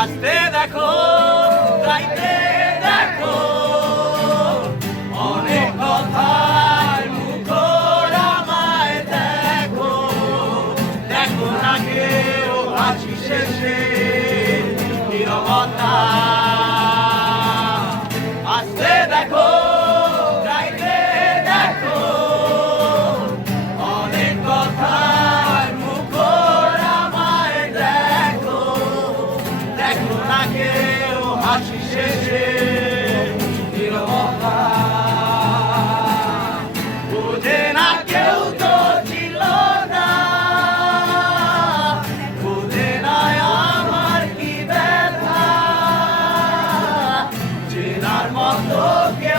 আসতে দেখো, গাইতে দেখো। অনেক কথায় মুখর আমায় দেখো। দেখো না কেউ হাসি শেষে নীরবতা কেউ হাসি শেষে বোঝে না কেউ তো ছিল না। বোঝে না আমার কি ব্যথা। চেনার মতো কেউ